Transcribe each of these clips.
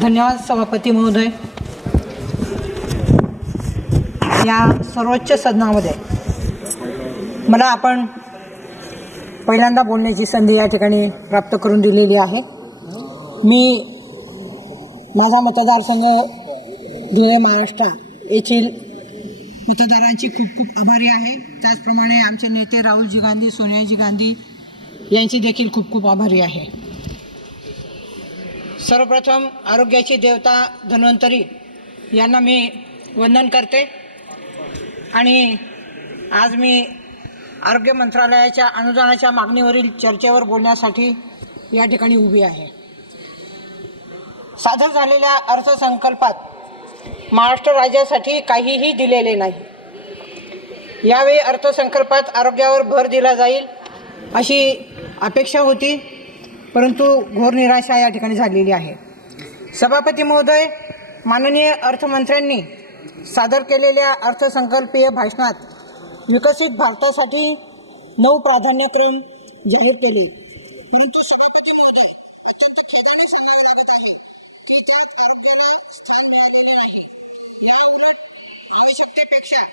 धन्यवाद सभापती महोदय। या सर्वोच्च सदनामध्ये मला आपण पहिल्यांदा बोलण्याची संधी या ठिकाणी प्राप्त करून दिलेली आहे। मी माझा मतदारसंघ धुळे महाराष्ट्र येथील मतदारांची खूप खूप आभारी आहे। त्याचप्रमाणे आमचे नेते राहुलजी गांधी, सोनियाजी गांधी यांची देखील खूप खूप आभारी आहे। सर्वप्रथम आरोग्याची देवता धन्वंतरी यांना मी वंदन करते आणि आज मी आरोग्य मंत्रालयाच्या अनुदानाच्या मागणीवरील चर्चेवर बोलण्यासाठी या ठिकाणी उभी आहे। सादर झालेल्या अर्थसंकल्पात महाराष्ट्र राज्यासाठी काहीही दिलेले नाही। यावेळी अर्थसंकल्पात आरोग्यावर भर दिला जाईल अशी अपेक्षा होती, परंतु घोर निराशा या ठिकाणी झालेली आहे। सभापती महोदय, माननीय अर्थमंत्र्यांनी सादर केलेल्या अर्थसंकल्पीय भाषणात विकसित भारतासाठी 9 प्राधान्यक्रम जाहीर केले, परंतु सभापती महोदय, अत्यंत खेदाने सांगावे लागत आहे की त्यात आरोग्याला स्थान मिळालेले नाही। या उलट आवश्यकतेपेक्षा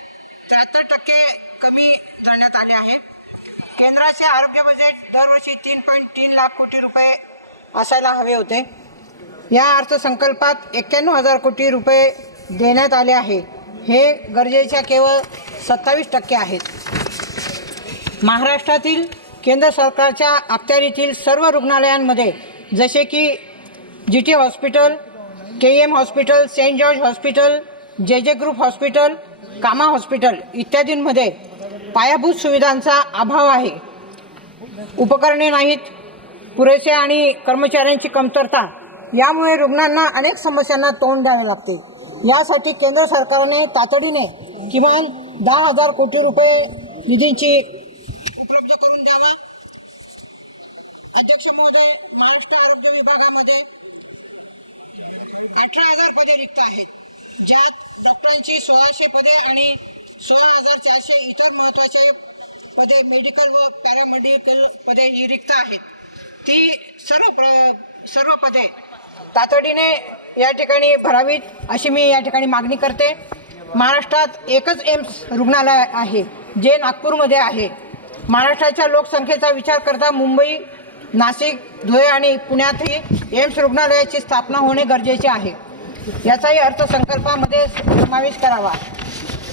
73% कमी धरण्यात आले आहे। केंद्राचे आरोग्य बजेट दरवर्षी 3.3 लाख कोटी रुपये असायला हवे होते। या अर्थसंकल्पात 91,000 कोटी रुपये देण्यात आले आहे। हे गरजेच्या केवळ 27% आहेत। महाराष्ट्रातील केंद्र सरकारच्या अखत्यारीतील सर्व रुग्णालयांमध्ये जसे की GT hospital, KM hospital, saint George hospital, JJ group hospital, Cama hospital इत्यादींमध्ये पायाभूत सुविधांचा अभाव आहे। उपकरणे नाहीत, पुरेसे आणि कर्मचाऱ्यांची कमतरता, यामुळे रुग्णांना अनेक समस्यांना तोंड द्यावे लागते। यासाठी केंद्र सरकारने तातडीने किमान 10,000 कोटी रुपये निधींची उपलब्ध करून द्यावा। अध्यक्ष महोदय, महाराष्ट्र आरोग्य विभागामध्ये 18,000 पदे रिक्त आहेत, ज्यात डॉक्टरांची 1600 पदे आणि 16,400 इतर महत्त्वाचे पदे, मेडिकल व पॅरामेडिकल पदे ही रिक्त आहेत। ती सर्व पदे तातडीने या ठिकाणी भरावीत अशी मी या ठिकाणी मागणी करते। महाराष्ट्रात एकच एम्स रुग्णालय आहे जे नागपूरमध्ये आहे। महाराष्ट्राच्या लोकसंख्येचा विचार करता मुंबई, नाशिक, धुळे आणि पुण्यातही एम्स रुग्णालयाची स्थापना होणे गरजेचे आहे। याचाही अर्थसंकल्पामध्ये समावेश करावा।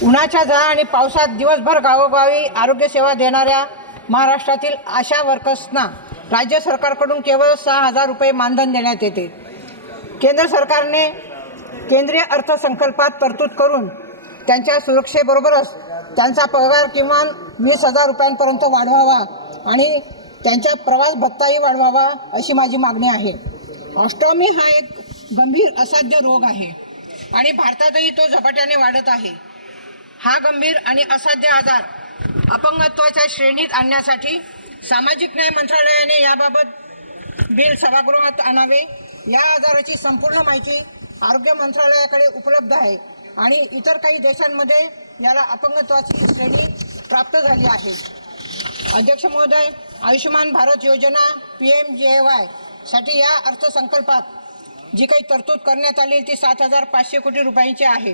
उन्हाच्या झळा आणि पावसात दिवसभर गावोगावी आरोग्यसेवा देणाऱ्या महाराष्ट्रातील आशा वर्कर्सना राज्य सरकारकडून केवळ 6,000 रुपये मानधन देण्यात येते। केंद्र सरकारने केंद्रीय अर्थसंकल्पात तरतूद करून त्यांच्या सुरक्षेबरोबरच त्यांचा पगार किमान 20,000 रुपयांपर्यंत वाढवावा आणि त्यांचा प्रवास भत्ताही वाढवावा अशी माझी मागणी आहे। ऑस्टॉमी हा एक गंभीर असाध्य रोग आहे आणि भारतातही तो झपाट्याने वाढत आहे। हा गंभीर आणि असाध्य आजार अपंगत्वाच्या श्रेणीत आणण्यासाठी सामाजिक न्याय मंत्रालयाने याबाबत बिल सभागृहात आणावे। या आजाराची संपूर्ण माहिती आरोग्य मंत्रालयाकडे उपलब्ध आहे आणि इतर काही देशांमध्ये याला अपंगत्वाची श्रेणी प्राप्त झाली आहे। अध्यक्ष महोदय, आयुष्यमान भारत योजना PMJY साठी या अर्थसंकल्पात जी काही तरतूद करण्यात आली ती 7,500 कोटी रुपयांची आहे,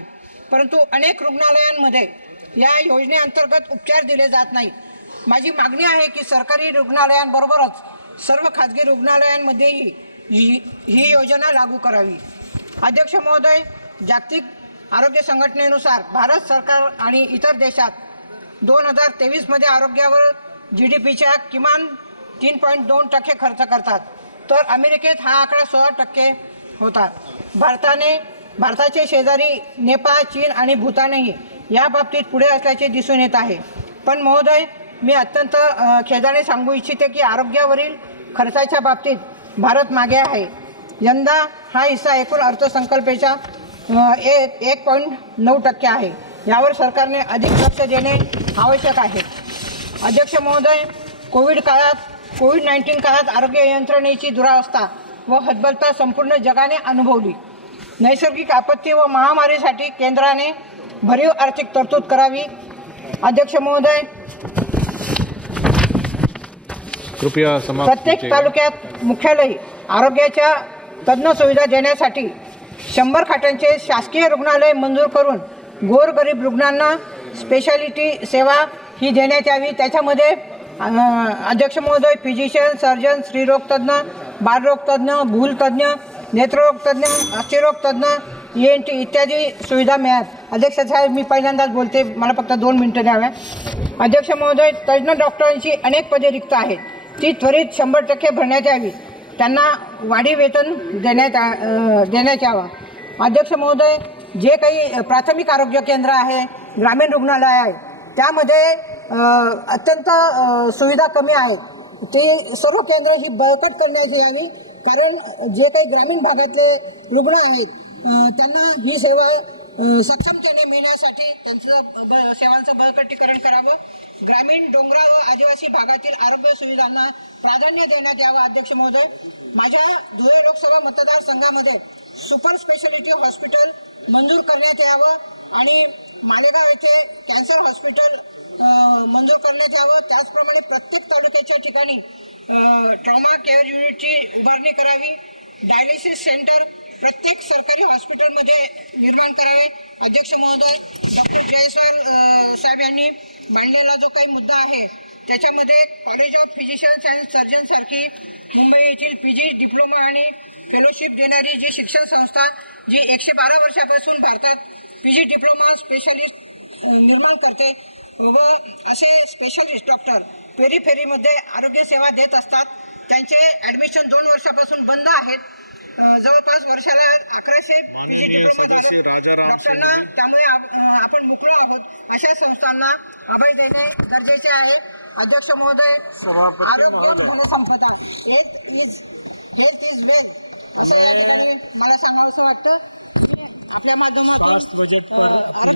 परंतु अनेक रुग्णालयांमध्ये या योजनेअंतर्गत उपचार दिले जात नाहीत। माझी मागणी आहे की सरकारी रुग्णालयांबरोबरच सर्व खाजगी रुग्णालयांमध्येही ही योजना लागू करावी। अध्यक्ष महोदय, जागतिक आरोग्य संघटनेनुसार भारत सरकार आणि इतर देशात 2023 मध्ये आरोग्यावर GDPच्या किमान 3.2% खर्च करतात, तर अमेरिकेत हा आकडा 16% होता। भारताचे शेजारी नेपाळ, चीन आणि भूतानही या बाबतीत पुढे असल्याचे दिसून येत आहे। पण महोदय, मी अत्यंत खेदाने सांगू इच्छिते की आरोग्यावरील खर्चाच्या बाबतीत भारत मागे आहे। यंदा हा हिस्सा एकूण अर्थसंकल्पाच्या 1.9% आहे। यावर सरकारने अधिक लक्ष देणे आवश्यक आहे। अध्यक्ष महोदय, कोविड-19 काळात आरोग्य यंत्रणेची दुरावस्था व हतबलता संपूर्ण जगाने अनुभवली। नैसर्गिक आपत्ती व महामारीसाठी केंद्राने भरीव आर्थिक तरतूद करावी। अध्यक्ष महोदय, कृपया प्रत्येक तालुक्यात मुख्यालयी आरोग्याच्या तज्ञ सुविधा देण्यासाठी 100 खाटांचे शासकीय रुग्णालय मंजूर करून गोरगरीब रुग्णांना स्पेशालिटी सेवा ही देण्यात यावी। त्याच्यामध्ये अध्यक्ष महोदय फिजिशियन, सर्जन, स्त्रीरोगतज्ञ, बालरोगतज्ञ, भूलतज्ञ, नेत्ररोगतज्ञ, अस्थिरोगतज्ञ, ENT इत्यादी सुविधा मिळाव्यात। अध्यक्ष साहेब, मी पहिल्यांदाच बोलते, मला फक्त 2 मिनिटं द्याव्या। अध्यक्ष महोदय, तज्ज्ञ डॉक्टरांची अनेक पदे रिक्त आहेत, ती त्वरित 100% भरण्यात यावी। त्यांना वाढीव वेतन देण्यात यावा। अध्यक्ष महोदय, जे काही प्राथमिक आरोग्य केंद्र आहे, ग्रामीण रुग्णालय आहे, त्यामध्ये अत्यंत सुविधा कमी आहेत, ती सर्व केंद्र ही बळकट करण्यात यावी। कारण जे काही ग्रामीण भागातले रुग्ण आहेत त्यांना ही सेवा सक्षमतेने मिळण्यासाठी त्यांचं सेवांचं बळकटीकरण करावं। ग्रामीण, डोंगराळ व आदिवासी भागातील आरोग्य सुविधांना प्राधान्य देण्यात यावं। अध्यक्ष महोदय, माझ्या धुळे लोकसभा मतदारसंघामध्ये सुपर स्पेशालिटी हॉस्पिटल मंजूर करण्यात यावं आणि मालेगाव येथे कॅन्सर हॉस्पिटल मंजूर करण्यात यावं। त्याचप्रमाणे प्रत्येक तालुक्याच्या ठिकाणी ट्रॉमा केअर युनिटची उभारणी करावी। डायलिसिस सेंटर प्रत्येक सरकारी हॉस्पिटलमध्ये निर्माण करावे। अध्यक्ष महोदय, डॉक्टर जयस्वाल साहेब यांनी मांडलेला जो काही मुद्दा आहे त्याच्यामध्ये कॉलेज ऑफ फिजिशियन्स अँड सर्जनसारखी मुंबई येथील PG डिप्लोमा आणि फेलोशिप देणारी जी शिक्षण संस्था जी 112 वर्षापासून भारतात PG डिप्लोमा स्पेशालिस्ट निर्माण करते व असे स्पेशालिस्ट डॉक्टर पेरीफेरीमध्ये आरोग्यसेवा देत असतात, त्यांचे ॲडमिशन 2 वर्षापासून बंद आहेत। जवळपास वर्षाला 1100 PG डिप्लोमा डॉक्टरांना, त्यामुळे आपण मुकलो आहोत। अशा संस्थांना अभय देणे गरजेचे आहे। अध्यक्ष महोदय, आरोग्य धनसंपदा, हेल्थ इज वेल्थ असं या ठिकाणी मला सांगावंसं वाटतं। मी आपल्या माध्यमातून बजट पर